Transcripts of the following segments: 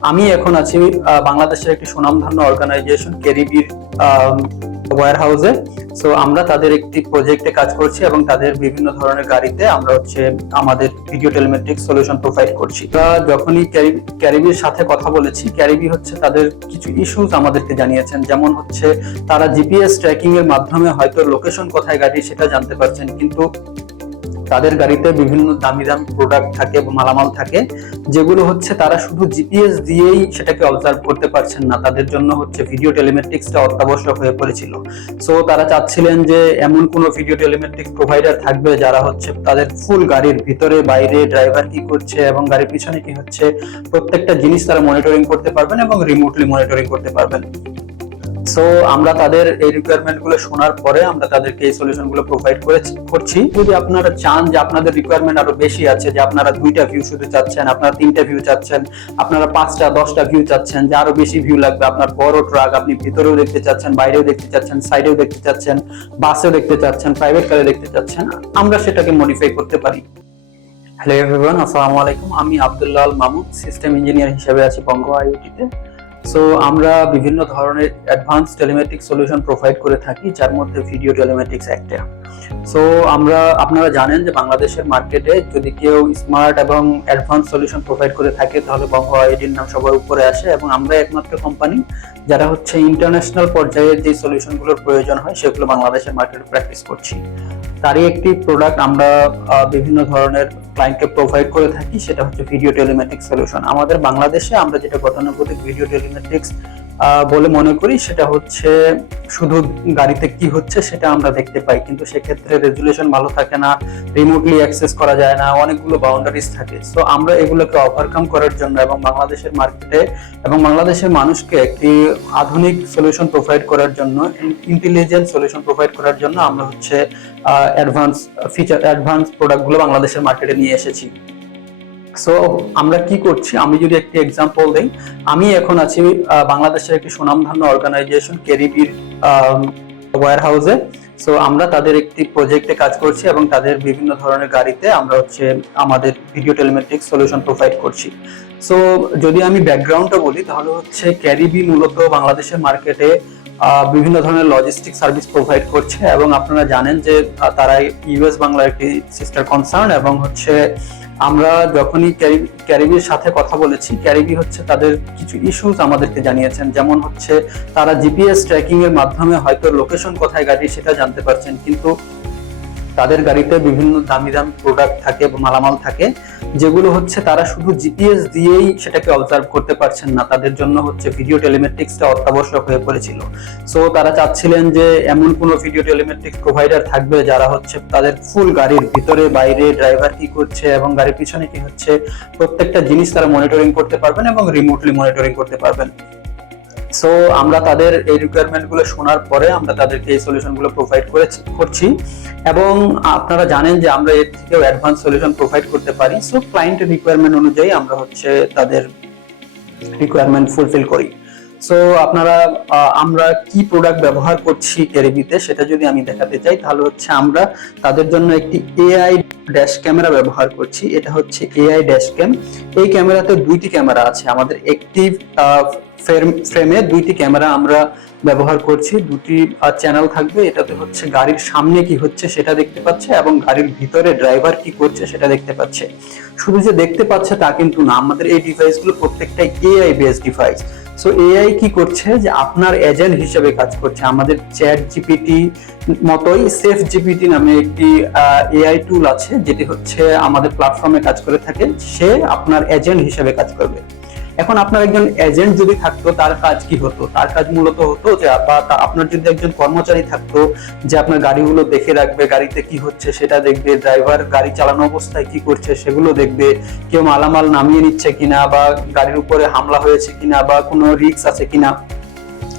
আমি এখন আছি বাংলাদেশের একটি সুনামধন্য অর্গানাইজেশন কেরিবির ওয়ার হাউসে সো আমরা তাদের একটি প্রজেক্টে কাজ করছি এবং তাদের বিভিন্ন ধরনের গাড়িতে আমরা হচ্ছে আমাদের ভিডিও টেলিমেট্রিক সলিউশন প্রোভাইড করছি। আমরা যখনই ক্যারিবি- ক্যারিবির সাথে কথা বলেছি ক্যারিবি হচ্ছে তাদের কিছু ইস্যুস আমাদেরকে জানিয়েছেন। যেমন হচ্ছে, তারা জিপিএস ট্র্যাকিং এর মাধ্যমে হয়তো লোকেশন কোথায় গাড়ি সেটা জানতে পারছেন, কিন্তু তাদের গাড়িতে বিভিন্ন দামি দামি প্রোডাক্ট থাকে বা মালামাল থাকে, যেগুলো হচ্ছে তারা শুধু জিপিএস দিয়েই সেটাকে অবজার্ভ করতে পারছেন না। তাদের জন্য হচ্ছে ভিডিও টেলিমেট্রিক্সটা অত্যাবশ্যক হয়ে পড়েছিল। সো তারা চাচ্ছিলেন যে এমন কোনো ভিডিও টেলিমেট্রিক্স প্রোভাইডার থাকবে যারা হচ্ছে তাদের ফুল গাড়ির ভিতরে, বাইরে ড্রাইভার কি করছে এবং গাড়ির পিছনে কি হচ্ছে, প্রত্যেকটা জিনিস তারা মনিটরিং করতে পারবেন এবং রিমোটলি মনিটরিং করতে পারবেন। সো আমরা তাদের এই রিকোয়ারমেন্টগুলো শোনার পরে আমরা তাদেরকে এই সলিউশনগুলো প্রোভাইড করছি যদি আপনারা চান যে আপনাদের রিকোয়ারমেন্ট আরও বেশি আছে, যে আপনারা দুইটা ভিউ শুধু চাচ্ছেন, আপনারা তিনটা ভিউ চাচ্ছেন, আপনারা পাঁচটা, দশটা ভিউ চাচ্ছেন, যে আরও বেশি ভিউ লাগবে, আপনার বড় ট্রাক আপনি ভিতরেও দেখতে চাচ্ছেন, বাইরেও দেখতে চাচ্ছেন সাইডেও দেখতে চাচ্ছেন বাসেও দেখতে চাচ্ছেন প্রাইভেট কারে দেখতে চাচ্ছেন, আমরা সেটাকে মডিফাই করতে পারি। হ্যালো এভরিওয়ান আসসালামু আলাইকুম। আমি আব্দুল্লাহ মামুদ সিস্টেম ইঞ্জিনিয়ার হিসেবে আছি বঙ্গ আইওটিতে। সো আমরা বিভিন্ন ধরনের অ্যাডভান্স টেলিমেট্রিক সলিউশন প্রোভাইড করে থাকি, যার মধ্যে ভিডিও টেলিমেট্রিক্স একটা। সো আমরা, আপনারা জানেন যে বাংলাদেশের মার্কেটে যদি কেউ স্মার্ট এবং অ্যাডভান্স সলিউশন প্রোভাইড করে থাকে, তাহলে বঙ্গ আইডির নাম সবার উপরে আসে এবং আমরা একমাত্র কোম্পানি যারা হচ্ছে ইন্টারন্যাশনাল পর্যায়ে যে সলিউশনগুলোর প্রয়োজন হয়, সেগুলো বাংলাদেশের মার্কেটে প্র্যাকটিস করছি। তারই একটি প্রোডাক্ট আমরা বিভিন্ন ধরনের ক্লায়েন্টকে প্রোভাইড করে থাকি, সেটা হচ্ছে ভিডিও টেলিমেটিক্স সলিউশন আমাদের বাংলাদেশে আমরা যেটা গতানুগতিক ভিডিও টেলিমেট্রিক্স বলে মনে করি, সেটা হচ্ছে শুধু গাড়িতে কি হচ্ছে সেটা আমরা দেখতে পাই। কিন্তু সেক্ষেত্রে রেজুলেশন ভালো থাকে না রিমোটলি অ্যাক্সেস করা যায় না, অনেকগুলো বাউন্ডারিজ থাকে। সো আমরা এগুলোকে ওভারকাম করার জন্য এবং বাংলাদেশের মার্কেটে এবং বাংলাদেশের মানুষকে একটি আধুনিক সলিউশন প্রোভাইড করার জন্য ইন্টেলিজেন্ট সলিউশন প্রোভাইড করার জন্য আমরা হচ্ছে অ্যাডভান্স ফিচার অ্যাডভান্স প্রোডাক্টগুলো বাংলাদেশের মার্কেটে নিয়ে এসেছি। সো আমরা কি করছি? আমি যদি একটি এক্সাম্পল দেই, আমি এখন আছি বাংলাদেশের একটি সুনামধন্য অর্গানাইজেশন কেরিবির ওয়ার হাউসে সো আমরা তাদের একটি প্রজেক্টে কাজ করছি এবং তাদের বিভিন্ন ধরনের গাড়িতে আমরা হচ্ছে আমাদের ভিডিও টেলিমেট্রিক সলিউশন প্রোভাইড করছি। সো যদি আমি ব্যাকগ্রাউন্ডটা বলি, তাহলে হচ্ছে ক্যারিবি মূলত বাংলাদেশের মার্কেটে বিভিন্ন ধরনের লজিস্টিক সার্ভিস প্রোভাইড করছে এবং আপনারা জানেন যে তারা ইউএস বাংলার একটি সিস্টার কনসার্ন এবং হচ্ছে আমরা যখনই ক্যারি- ক্যারিবির সাথে কথা বলেছি, ক্যারিবি হচ্ছে তাদের কিছু ইস্যুস আমাদেরকে জানিয়েছেন, যেমন হচ্ছে তারা জিপিএস ট্র্যাকিং এর মাধ্যমে হয়তো লোকেশন কোথায় গাড়ি সেটা জানতে পারছেন, কিন্তু তাদের গাড়িতে বিভিন্ন দামি দামি প্রোডাক্ট থাকে বা মালামাল থাকে, যেগুলো হচ্ছে তারা শুধু জিপিএস দিয়েই সেটাকে অবজার্ভ করতে পারছেন না। তাদের জন্য হচ্ছে ভিডিও টেলিমেট্রিক্সটা অত্যাবশ্যক হয়ে পড়েছিল। সো তারা চাচ্ছিলেন যে এমন কোনো ভিডিও টেলিমেট্রিক্স প্রোভাইডার থাকবে যারা হচ্ছে তাদের ফুল গাড়ির ভিতরে, বাইরে ড্রাইভার কি করছে এবং গাড়ির পিছনে কি হচ্ছে, প্রত্যেকটা জিনিস তারা মনিটরিং করতে পারবেন এবং রিমোটলি মনিটরিং করতে পারবেন। সো আমরা তাদের এই রিকোয়ারমেন্টগুলো শোনার পরে আমরা তাদেরকে এই সলিউশনগুলো প্রোভাইড করেছি, করছি। এবং আপনারা জানেন যে আমরা এর থেকেও অ্যাডভান্স সলিউশন প্রোভাইড করতে পারি। সো ক্লায়েন্টের রিকোয়ারমেন্ট অনুযায়ী আমরা হচ্ছে তাদের রিকোয়ারমেন্ট ফুলফিল করি। সো আপনারা আমরা কি প্রোডাক্ট ব্যবহার করছি ক্যারিবিতে সেটা যদি আমি দেখাতে চাই, তাহলে হচ্ছে আমরা তাদের জন্য একটি এআই ড্যাশ ক্যামেরা ব্যবহার করছি। এটা হচ্ছে এআই ড্যাশ ক্যাম এই ক্যামেরাতে দুইটি ক্যামেরা আছে। আমাদের একটি ফ্রেমে দুইটি ক্যামেরা আমরা ব্যবহার করছি, দুটি চ্যানেল থাকবে, এটাতে হচ্ছে গাড়ির সামনে কি হচ্ছে সেটা দেখতে পাচ্ছে এবং গাড়ির ভিতরে ড্রাইভার কি করছে সেটা দেখতে পাচ্ছে। শুধু যে দেখতে পাচ্ছে তা কিন্তু না, আমাদের এই ডিভাইসগুলো প্রত্যেকটাই AI base device so AI কি করছে যে আপনার এজেন্ট হিসেবে কাজ করছে। আমাদের চ্যাট জিপিটি মতোই সেফ জিপিটি নামে একটি এআই টুল আছে, যেটি হচ্ছে আমাদের প্ল্যাটফর্মে কাজ করে থাকে। সে আপনার এজেন্ট হিসেবে কাজ করবে। এখন আপনার একজন এজেন্ট যদি থাকতো, তার কাজ কি হতো? তার কাজ মূলত হতো যে, বা আপনার যদি একজন কর্মচারী থাকতো, যে আপনার গাড়িগুলো দেখে রাখবে, গাড়িতে কি হচ্ছে সেটা দেখবে ড্রাইভার গাড়ি চালানো অবস্থায় কি করছে সেগুলো দেখবে, কেউ মালামাল নামিয়ে নিচ্ছে কিনা, বা গাড়ির উপরে হামলা হয়েছে কিনা, বা কোনো রিস্ক আছে কিনা,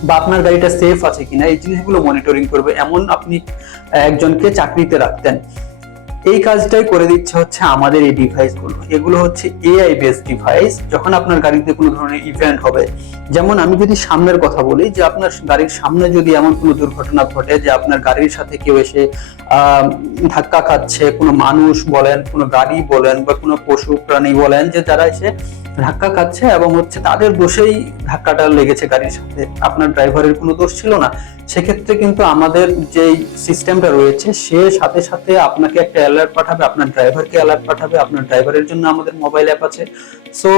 বা আপনার গাড়িটা সেফ আছে কিনা, এই জিনিসগুলো মনিটরিং করবে। এমন আপনি একজনকে চাকরিতে রাখতেন। এই কাজটাই করে দিচ্ছে হচ্ছে আমাদের এই ডিভাইসগুলো এগুলো হচ্ছে এআই বেস ডিভাইস যখন আপনার গাড়িতে কোনো ধরনের ইভেন্ট হবে, যেমন আমি যদি সামনের কথা বলি, যে আপনার গাড়ির সামনে যদি এমন কোনো দুর্ঘটনা ঘটে যে আপনার গাড়ির সাথে কেউ এসে ধাক্কা খাচ্ছে, কোনো মানুষ বলেন, কোনো গাড়ি বলেন বা কোনো পশু প্রাণী বলেন যে যারা এসে ধাক্কা খাচ্ছে এবং হচ্ছে তাদের দোষেই ধাক্কাটা লেগেছে গাড়ির সাথে, আপনার ড্রাইভারের কোনো দোষ ছিল না। সেক্ষেত্রে কিন্তু আমাদের যে সিস্টেমটা রয়েছে, সে সাথে সাথে আপনাকে একটা অ্যালার্ট পাঠাবে, আপনার ড্রাইভারকে অ্যালার্ট পাঠাবে, আপনার ড্রাইভারের জন্য আমাদের মোবাইল অ্যাপ আছে। সো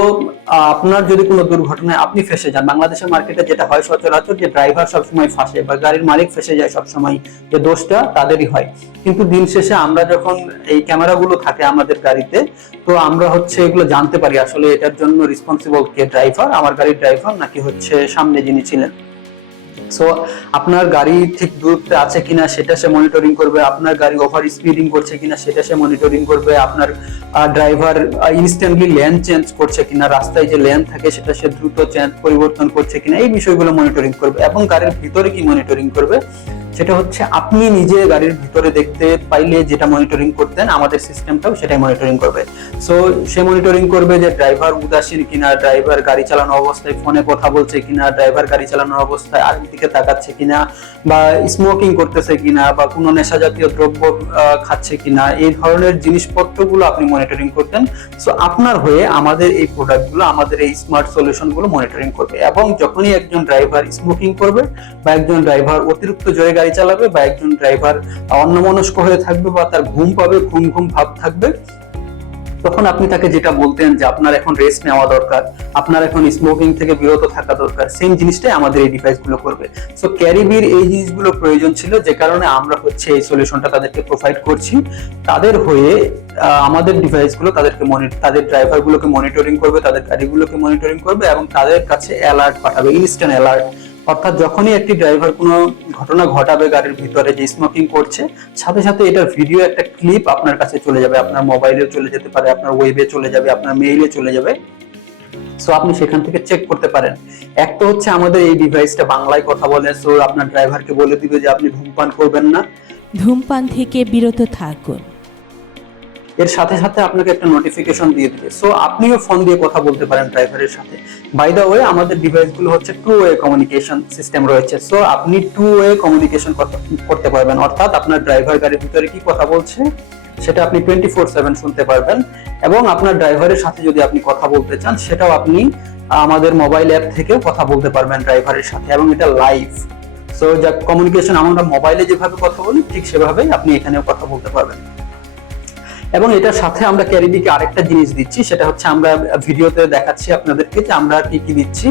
আপনার যদি কোনো দুর্ঘটনায় আপনি ফেসে যান, বাংলাদেশের মার্কেটে যেটা হয় সচরাচর যে ড্রাইভার সবসময় ফাঁসে বা গাড়ির মালিক ফেসে যায় সবসময়, যে দোষটা তাদেরই হয়। কিন্তু দিন শেষে আমরা যখন এই ক্যামেরাগুলো থাকে আমাদের গাড়িতে, তো আমরা হচ্ছে এগুলো জানতে পারি আসলে এটার জন্য রেসপন্সিবল কে ড্রাইভার আমার গাড়ির ড্রাইভার নাকি হচ্ছে সামনে যিনি ছিলেন। সো আপনার গাড়ি ঠিক দূরত্বে আছে কিনা সেটা সে মনিটরিং করবে, আপনার গাড়ি ওভার স্পিডিং করছে কিনা সেটা সে মনিটরিং করবে, আপনার ড্রাইভার ইনস্ট্যান্টলি লেন চেঞ্জ করছে কিনা, রাস্তায় যে লেন থাকে সেটা সে দ্রুত চেঞ্জ পরিবর্তন করছে কিনা, এই বিষয়গুলো মনিটরিং করবে এবং গাড়ির ভিতরে কি মনিটরিং করবে সেটা হচ্ছে আপনি নিজে গাড়ির ভিতরে দেখতে পাইলে যেটা মনিটরিং করতেন, আমাদের সিস্টেমটাও সেটাই মনিটরিং করবে। সো সে মনিটরিং করবে যে ড্রাইভার উদাসীন কিনা ড্রাইভার গাড়ি চালানো অবস্থায় ফোনে কথা বলছে কিনা ড্রাইভার গাড়ি চালানোর অবস্থায় আরেক দিকে তাকাচ্ছে কিনা, বা স্মোকিং করতেছে কিনা, বা কোনো নেশা জাতীয় দ্রব্য খাচ্ছে কিনা, এই ধরনের জিনিসপত্রগুলো আপনি মনিটরিং করতেন। সো আপনার হয়ে আমাদের এই প্রোডাক্টগুলো আমাদের এই স্মার্ট সলিউশনগুলো মনিটরিং করবে। এবং যখনই একজন ড্রাইভার স্মোকিং করবে বা একজন ড্রাইভার অতিরিক্ত জোরে গাড়ি চালাবে বা একজন ড্রাইভার অন্যমনস্ক হয়ে থাকবে বা তার ঘুম পাবে, ঘুম ঘুম ভাব থাকবে, তখন আপনি তাকে যেটা বলতেন যে আপনার এখন রেস্ট নেওয়া দরকার, আপনার এখন স্মোকিং থেকে বিরত থাকা দরকার সেম জিনিসটাই আমাদের এই ডিভাইসগুলো করবে। সো ক্যারিবির এই জিনিসগুলো প্রয়োজন ছিল, যে কারণে আমরা হচ্ছে এই সলিউশনটা তাদেরকে প্রোভাইড করছি। তাদের হয়ে আমাদের ডিভাইসগুলো তাদেরকে তাদের ড্রাইভার গুলোকে মনিটরিং করবে, তাদের গাড়িগুলোকে মনিটরিং করবে এবং তাদের কাছে অ্যালার্ট পাঠাবে ইনস্ট্যান্ট অ্যালার্ট অর্থাৎ যখনই একটি ড্রাইভার কোনো ঘটনা ঘটাবে গাড়ির ভিতরে যে স্মোকিং করছে, সাথে সাথে এটার ভিডিও একটা ক্লিপ আপনার কাছে চলে যাবে, আপনার মোবাইলেও চলে যেতে পারে, আপনার ওয়েবে চলে যাবে, আপনার মেইলে চলে যাবে। সো আপনি সেখান থেকে চেক করতে পারেন। এক তো হচ্ছে আমাদের এই ডিভাইসটা বাংলায় কথা বলে সো আপনার ড্রাইভারকে বলে দিবে যে আপনি ধূমপান করবেন না। ধূমপান থেকে বিরত থাকুন। এর সাথে সাথে আপনাকে একটা নোটিফিকেশন দিয়ে দিবে। সো আপনিও ফোন দিয়ে কথা বলতে পারেন ড্রাইভারের সাথে। বাই দা ওয়ে আমাদের ডিভাইসগুলো হচ্ছে টু ওয়ে কমিউনিকেশন সিস্টেম রয়েছে। সো আপনি টু ওয়ে কমিউনিকেশন করতে পারবেন। অর্থাৎ আপনার ড্রাইভার গাড়ির ভিতরে কি কথা বলছে, সেটা আপনি টোয়েন্টি ফোর সেভেন শুনতে পারবেন। এবং আপনার ড্রাইভারের সাথে যদি আপনি কথা বলতে চান, সেটাও আপনি আমাদের মোবাইল অ্যাপ থেকেও কথা বলতে পারবেন ড্রাইভারের সাথে। এবং এটা লাইভ সো যা কমিউনিকেশন আমরা মোবাইলে যেভাবে কথা বলি, ঠিক সেভাবেই আপনি এখানেও কথা বলতে পারবেন। এবং এটার সাথে আমরা ক্যারিবিকে আরেকটা জিনিস দিচ্ছি, সেটা হচ্ছে আমরা ভিডিওতে দেখাচ্ছি আপনাদেরকে যে আমরা কি কি দিচ্ছি।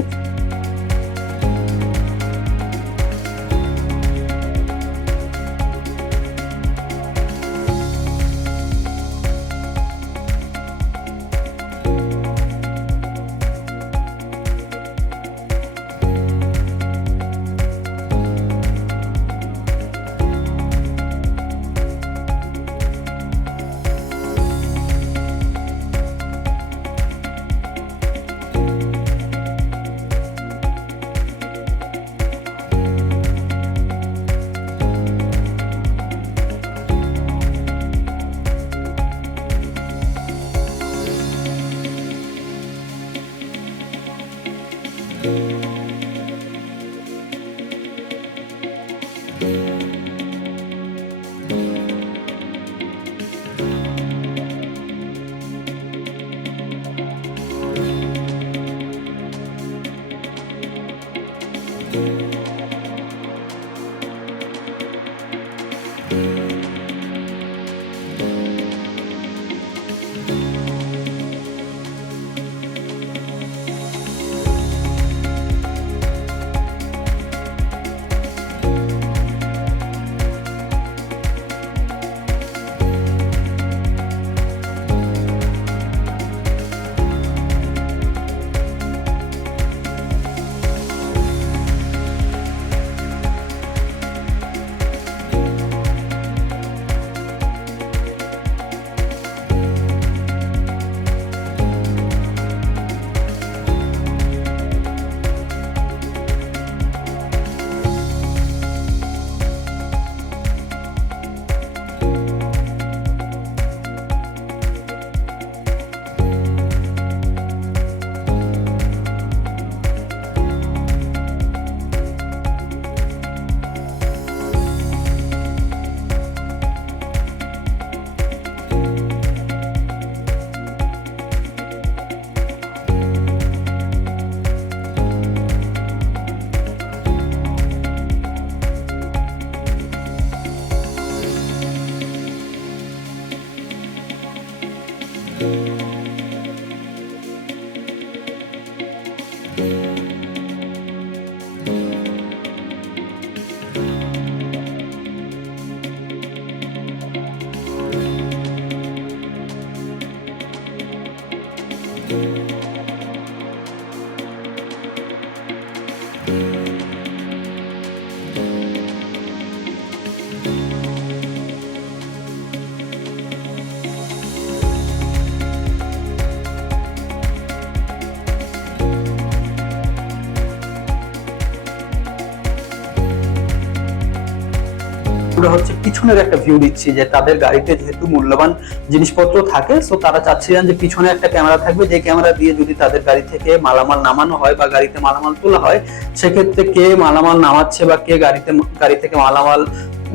আমরা হচ্ছে পিছনের একটা ভিউ দিচ্ছি যে তাদের গাড়িতে যেহেতু মূল্যবান জিনিসপত্র থাকে সো তারা চাচ্ছিলেন যে পিছনে একটা ক্যামেরা থাকবে, যে ক্যামেরা দিয়ে যদি তাদের গাড়ি থেকে মালামাল নামানো হয় বা গাড়িতে মালামাল তোলা হয়, সেক্ষেত্রে কে মালামাল নামাচ্ছে বা কে গাড়িতে, গাড়ি থেকে মালামাল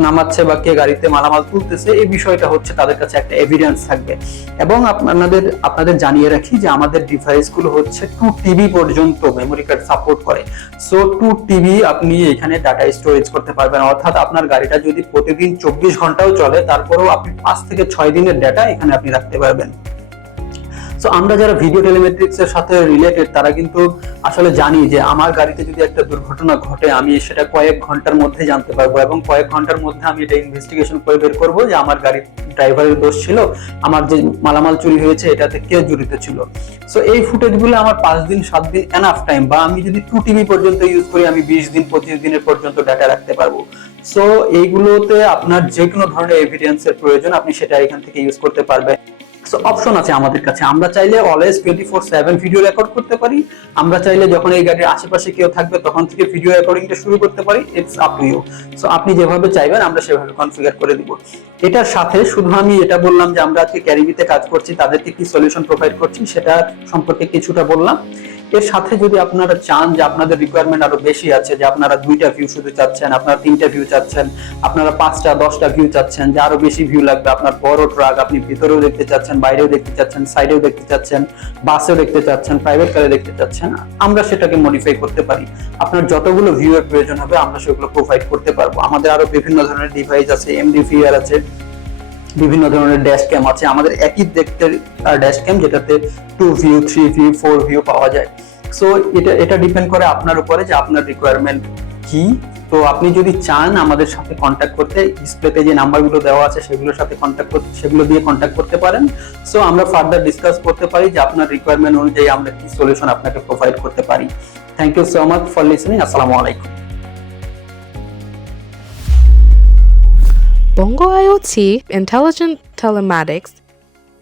নামাচ্ছে বা কে গাড়িতে মালামাল তুলতেছে, এই বিষয়টা হচ্ছে তাদের কাছে একটা এভিডেন্স থাকবে। এবং আপনাদের আপনাদের জানিয়ে রাখি যে আমাদের ডিভাইসগুলো হচ্ছে টু টিবি পর্যন্ত মেমোরি কার্ড সাপোর্ট করে। সো টু টিবি আপনি এখানে ডাটা স্টোরেজ করতে পারবেন। অর্থাৎ আপনার গাড়িটা যদি প্রতিদিন চব্বিশ ঘন্টাও চলে, তারপরেও আপনি পাঁচ থেকে ছয় দিনের ডাটা এখানে আপনি রাখতে পারবেন। সো আমরা যারা ভিডিও টেলিমেট্রিক্স এর সাথে রিলেটেড তারা কিন্তু আসলে জানি যে আমার গাড়িতে যদি একটা দুর্ঘটনা ঘটে, আমি সেটা কয়েক ঘণ্টার মধ্যে জানতে পারব এবং কয়েক ঘণ্টার মধ্যে আমি এটা ইনভেস্টিগেশন করে বের করব যে আমার গাড়ির ড্রাইভারের দোষ ছিল, আমার যে মালামাল চুরি হয়েছে এটাতে কে জড়িত ছিল। সো এই ফুটেজগুলো আমার পাঁচ দিন, সাত দিন এনাফ টাইম বা আমি যদি টু টিভি পর্যন্ত ইউজ করি, আমি বিশ দিন, পঁচিশ দিনের পর্যন্ত ডাটা রাখতে পারব। সো এইগুলোতে আপনার যে কোনো ধরনের এভিডেন্স এর প্রয়োজন, আপনি সেটা এখান থেকে ইউজ করতে পারবেন। অপশন আছে আমাদের কাছে। আমরা চাইলে always twenty four seven video record করতে পারি। আমরা চাইলে যখন এই গাড়ির আশেপাশে কেউ থাকবে, তখন থেকে ভিডিও রেকর্ডিংটা শুরু করতে পারি। It's up to you so আপনি যেভাবে চাইবেন, আমরা সেভাবে কনফিগার করে দিব। এটার সাথে শুধু আমি এটা বললাম যে, আমরা আজকে ক্যারিবিতে কাজ করছি, তাদেরকে কি সলিউশন প্রোভাইড করছি, সেটা সম্পর্কে কিছুটা বললাম। এর সাথে যদি আপনারা চান যে আপনাদের রিকোয়ারমেন্ট আরও বেশি আছে, যে আপনারা দুইটা ভিউ শুধু চাচ্ছেন, আপনারা তিনটা ভিউ চাচ্ছেন, আপনারা পাঁচটা, দশটা ভিউ চাচ্ছেন, যে আরও বেশি ভিউ লাগবে, আপনার বড় ট্রাক আপনি ভিতরেও দেখতে চাচ্ছেন, বাইরেও দেখতে চাচ্ছেন সাইডেও দেখতে চাচ্ছেন বাসেও দেখতে চাচ্ছেন প্রাইভেট কারে দেখতে চাচ্ছেন, আমরা সেটাকে মডিফাই করতে পারি। আপনার যতগুলো ভিউ এর প্রয়োজন হবে, আমরা সেগুলো প্রোভাইড করতে পারব। আমাদের আরও বিভিন্ন ধরনের ডিভাইস আছে এমডি ফিয়ার আছে বিভিন্ন ধরনের ড্যাশ ক্যাম আছে। আমাদের একই দেখতে ড্যাশ ক্যাম যেটাতে two view three view four view পাওয়া যায়। সো এটা এটা ডিপেন্ড করে আপনার উপরে যে আপনার রিকোয়ারমেন্ট কি। তো আপনি যদি চান আমাদের সাথে কন্ট্যাক্ট করতে ডিসপ্লেতে যে নাম্বারগুলো দেওয়া আছে সেগুলোর সাথে কন্ট্যাক্ট করতে, সেগুলো দিয়ে কন্ট্যাক্ট করতে পারেন। সো আমরা ফার্দার ডিসকাস করতে পারি যে আপনার রিকোয়ারমেন্ট অনুযায়ী আমরা কি সলিউশন আপনাকে প্রোভাইড করতে পারি। Thank you so much for listening আসসালামু আলাইকুম। Bongo IoT Intelligent Telematics